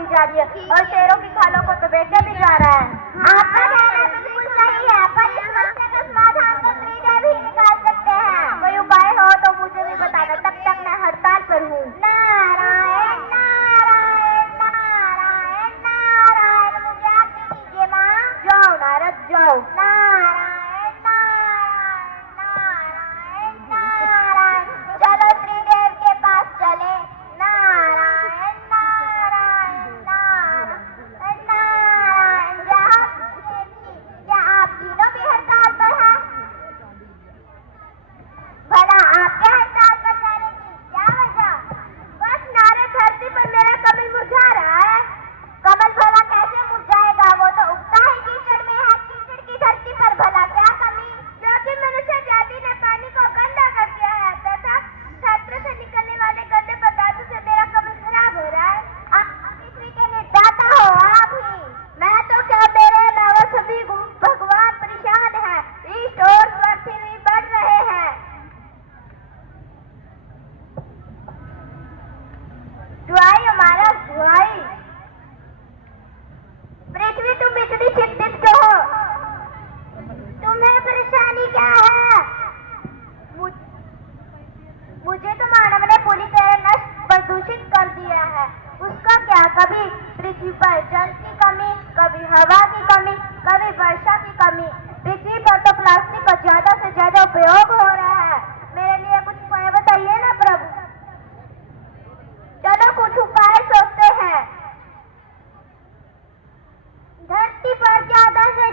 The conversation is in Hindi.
दी जा रही है और शेरों की खालों को तो बेचा भी जा रहा है। आपका कहना बिल्कुल सही है, पर इस समस्या का समाधान तो त्रिदेव ही निकाल सकते हैं। कोई उपाय हो तो मुझे भी बताना, तब तक मैं हड़ताल पर हूँ। नारायण नारायण नारायण नारायण, मुझे आज्ञा दीजिए माँ। जाओ नारद जाओ। नारायण नारायण नारायण नारायण, चलो त्रिदेव के पास चले। नारायण नारायण नारायण नारायण। जहाँ क्या आप तीनों भी हड़ताल पर हैं? भला आपके हड़ताल पर जाने की क्या वजह? बस नारद, धरती पर मेरा कमल मुरझा रहा है। कमल भला कैसे मुरझाएगा? वो तो उगता ही कीचड़ में है। कीचड़ की धरती पर भला क्या कमी? क्योंकि मनुष्य जाति ने पानी को गंदा कर दिया है तथा छात्र से निकलने वाले गंदे पदार्थों से मेरा कमल खराब हो रहा है। आप पृथ्वी के निर्दाता हो, आप ही। मैं तो क्या, मेरे अलावा सभी भगवान परेशान हैं। ईस्ट और पृथ्वी बढ़ रहे हैं। दुआई हमारा दुआई। पृथ्वी तुम इतनी चिंतित क्यों हो? तुम्हें परेशानी क्या है? मुझे तो मानव ने पूरी तरह नष्ट प्रदूषित कर दिया है। उसका क्या, कभी पृथ्वी पर जल की कमी, कभी हवा की कमी, कभी वर्षा की कमी। पृथ्वी पर तो प्लास्टिक का ज्यादा से ज्यादा उपयोग हो रहा है। मेरे लिए कुछ उपाय बताइए ना प्रभु। चलो कुछ उपाय सोचते हैं। धरती पर ज्यादा से